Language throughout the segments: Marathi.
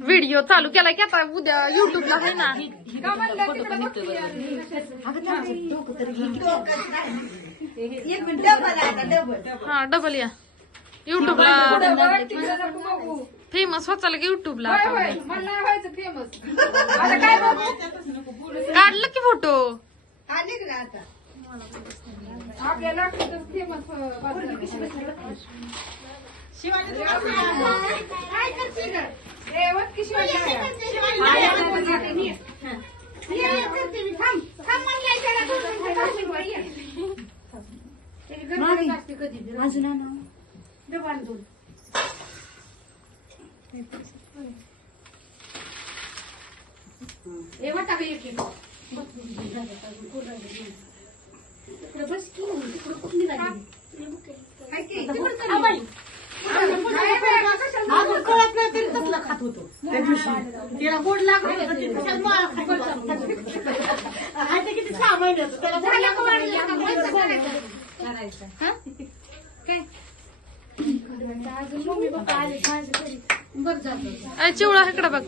व्हिडिओ चालू केला की आता उद्या युट्यूबला आहे ना. हा डबल या युट्यूबला फेमस वाचायला की युट्यूबला काढलं की फोटो आपल्याला फेमस कळत नाही तरी तसला खात होतो त्या दिवशी तिला गोड लागत किती 6 महिन्याचं त्याला चिवळा इकडे बघ.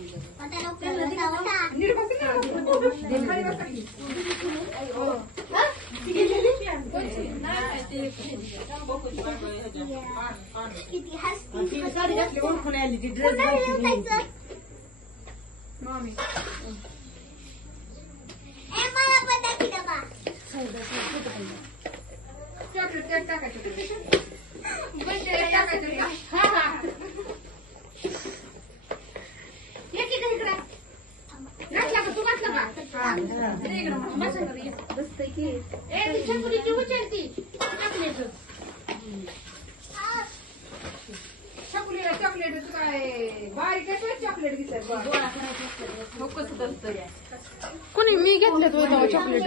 साडी घातली ओळखून आली ती ड्रेस घातली चॉकलेट टाकायचं चॉकलेट काय बारीक चॉकलेट घेतलं कोणी मी घेतलं चॉकलेट.